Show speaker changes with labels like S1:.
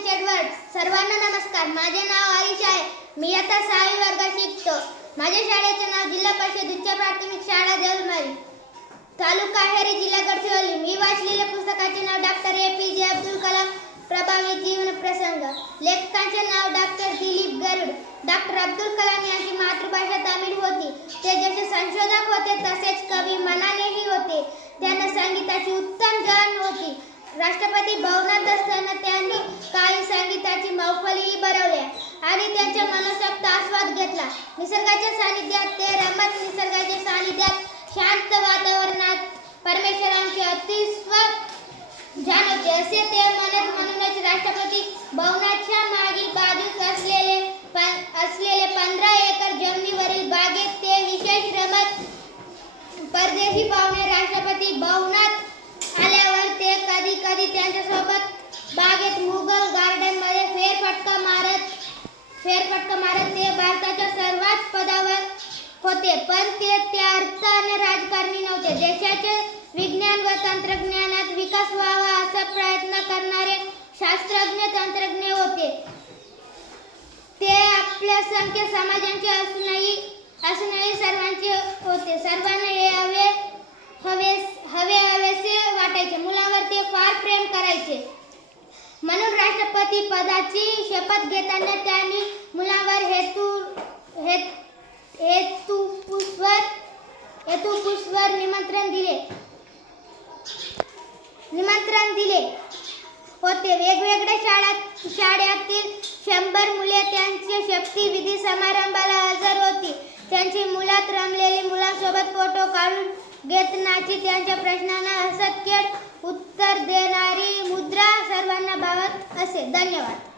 S1: चेडवड सर्वांना नमस्कार. माझे नाव आयुष आहे. मी आता सहावी वर्गात शिकतो. माझ्या शाळेचे नाव जिल्हा परिषद उच्च प्राथमिक शाळा देवलमारी. तालुका हेरी जिल्हा गडचिरोली. मी वाचलेल्या पुस्तकाचे नाव डॉक्टर ए पी जे अब्दुल कलाम प्रभावी जीवन प्रसंग. लेखकांचे नाव डॉक्टर दिलीप गरुड. डॉक्टर अब्दुल कलाम यांची मातृभाषा तामिळ होती. ते जसे संशोधक होते तसेच कवी मनानेही होते. त्यांना संगीताची उत्तम जाण होती. राष्ट्रपती भवनात असताना त्यांनी निसर्गाच्या सानिध्यात ते रमत निसर्गाच्या सानिध्यात शांत वातावरणात परमेश्वरांचे अतिस्व जाणवते. असे ते म्हणत म्हणूनच राष्ट्रपती भवनाच्या मागील बाजूस असलेले प- असलेले पंधरा एकर जमिनीवरील बागेत ते विशेष रमत परदेशी पाहुणे राष्ट्रपती भवनात आल्यावर ते कधी कधी त्यांच्यासोबत बागेत मुघल गार्डन असते. देशाचे विज्ञान व तंत्रज्ञानात विकास व्हावा असा प्रयत्न करणारे शास्त्रज्ञ तंत्रज्ञ होते. ते आपल्या संख्या समाजांचे असूनही असूनही सर्वांचे होते. सर्वांना हे हवे हवे हवे हवेसे वाटायचे. मुलावर ते फार प्रेम करायचे. म्हणून राष्ट्रपती पदाची शपथ घेताना त्यांनी मुलावर हेतू हेतू हेतुपुष्वर निमंत्रण दिले. निमंत्रण दिले. होते. वेगवेगळ्या शाळात शाळेतील शंभर मुले त्यांच्या शक्तीविधी समारंभाला हजर होती. त्यांची मुलात रमलेली मुलांसोबत फोटो काढून घेतनाची त्यांच्या प्रश्नांना हसत खेळ उत्तर देणारी मुद्रा सर्वांना भावत असे. धन्यवाद.